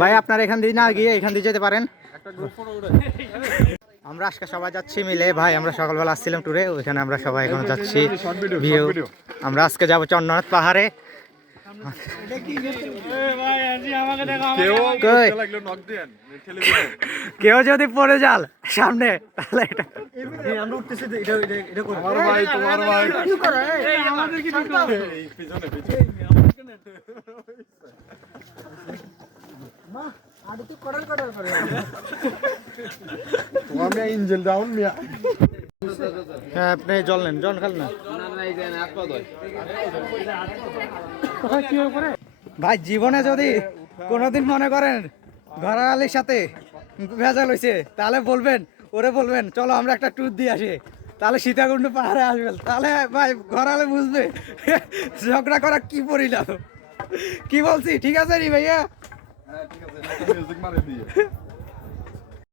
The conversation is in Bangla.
ভাই আপনার এখান দিয়ে না গিয়ে এখান দিয়ে যেতে পারেন। আমরা আজকে সবাই যাচ্ছি মিলে ভাই, আমরা সকালবেলা আসছিলাম ট্যুরে, ওইখানে আমরা সবাই এখন যাচ্ছি ভিউ। আমরা আজকে যাবো চন্দ্রনাথ পাহাড়ে। কেউ যদি পড়ে যাল সামনে তাহলে এটা আমরা উঠতেছি, ইঞ্জিন ডাউন মিয়া। হ্যাঁ আপনি জল নেন, জল খাল না ভাই। জীবনে যদি কোনোদিন মনে করেন ঘরালির সাথে ভেজাল হয়েছে তাহলে বলবেন, ওরে বলবেন চলো আমরা একটা ট্যুর দিয়ে আসি, তাহলে সীতাকুণ্ড পাহাড়ে আসবেন, তাহলে ভাই ঘরালে বুঝবে ঝগড়া করা কি পরিলাম। কি বলছি ঠিক আছে রে ভাইয়া? হ্যাঁ ঠিক আছে, মিউজিক মারে দিয়ে